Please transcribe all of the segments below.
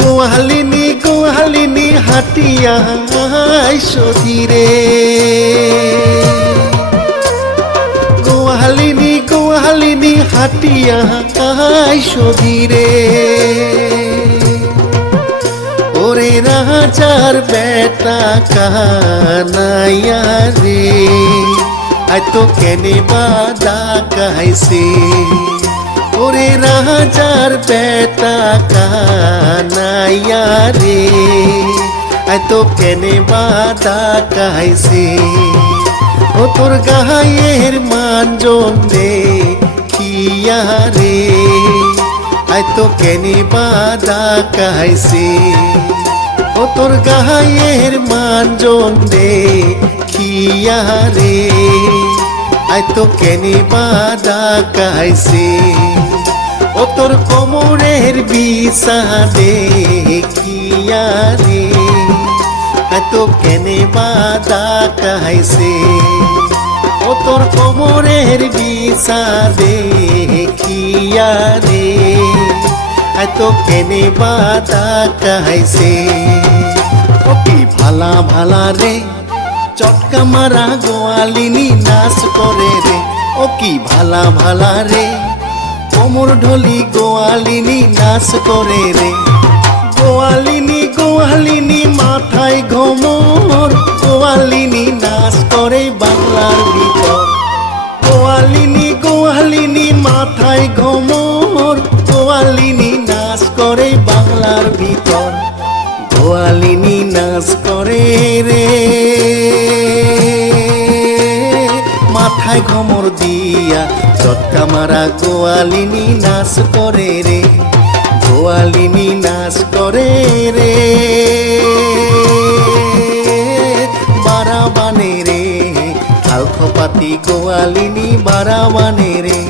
গোয়ালিনী গোয়ালিনী হাটিয়া সধীরে, গোয়ালিনী গোয়ালিনী হাটিয়া সধীরে। ওরে রাজার বেটা কানাইয়া রে, আই তো কেনে বাদা কাইছে। ওরে রাজার বেটা কানাইয়া রে, আই তো কেনে বাদা কাইছে। ও তোর গায়ের মানজন রে খিয়া রে, আই তো কেনে বাদা কাইছে। ও তোর গায়ের মানজন রে খিয়া রে, আই তো কেনে বাদা কাইছে। ও তোর কোমরের বিষাদে খিয়া রে, আই তো কেনে বাদা কাইছে। ও তোর কোমরের বিষাদে খিয়া রে, আই তো কেনে বাদা কাইছে। ও কি ভালা ভালা রে চটকা মারা গোয়ালিনী নাচ করে রে। ও কি ভালা ভালা রে কোমর ঢলি গোয়ালিনী নাচ করে রে। গোয়ালিনী গোয়ালিনী মাথায় ঘোমর, গোয়ালিনী নাচ করে বাংলার ভিতর। গোয়ালিনী গোয়ালিনী মাথায় ঘোমর, গোয়ালিনী নাচ করে বাংলার ভিতর। গোয়ালিনী নাচ করে রে মাথায় ঘমর দিয়া, চটকা মারা গোয়ালিনী নাচ করে রে। গোয়ালিনী নাচ করে রে বারাবানে রে, আলখপাতি গোয়ালিনী বারাবানে রে।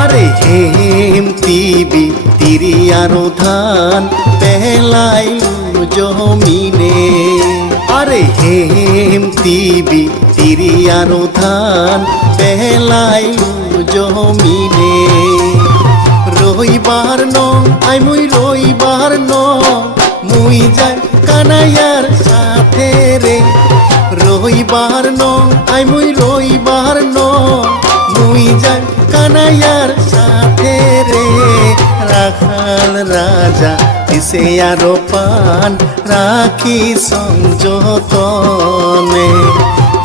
আরে হেমতিবি তিরিয়ারো ধান পেলাইলু জমিনে। আরে হেমতিবি তিরিয়ারো ধান পেলাইলু জমিনে। রইবার ন আই মুই রইবার ন, মুই যাই কানাইয়ার সাথে রে। রইবার নং আই মুই রইবার নং মুই যাই কানাইয়ার সাথে রে রাখাল রাজা দিছে আরো পান রাখি সংযতনে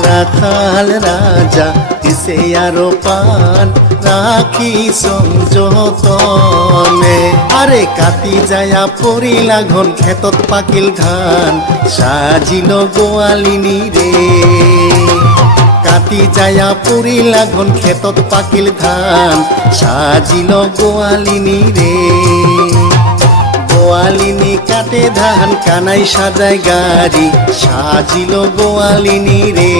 রাখাল রাজা দিছে আরো পান রাখি সংযতনে আরে কাটি যায়া পড়িলা ঘন ক্ষেতত পাকিল ধান সাজিল গোয়ালিনী রে কাটি যায়া পড়িলা ঘন ক্ষেতত পাকিল ধান সাজিল গোয়ালিনী রে গোয়ালিনী কাটে ধান কানাই সাজায় গাড়ি সাজিল গোয়ালিনী রে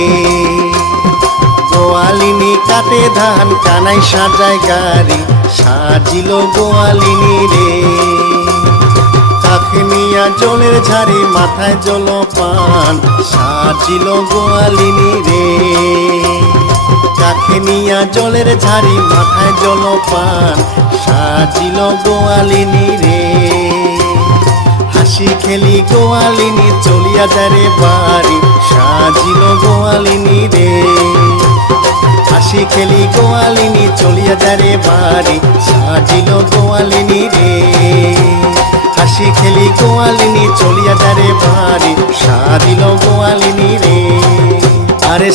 গোয়ালিনী কাটে ধান কানাই সাজায় গাড়ি সাজিল গোয়ালিনী রে কাকে নিয়া জলের ঝাড়ি মাথায় জল পান সাজিল গোয়ালিনী রে কাকে নিয়া জলের ঝাড়ি মাথায় জল পান সাজিল গোয়ালিনী রে হাসি খেলি গোয়ালিনী চলিয়া যায় রে বাড়ি সাজিল গোয়ালিনী রে হাসি খেলি গোয়ালিনী চলিয়া যায় রে বাড়ি সাজিল গোয়ালিনী রে হাসি খেলি গোয়ালিনী চলিয়া যায় রে বাড়ি সাজিল গোয়ালিনী রে আরে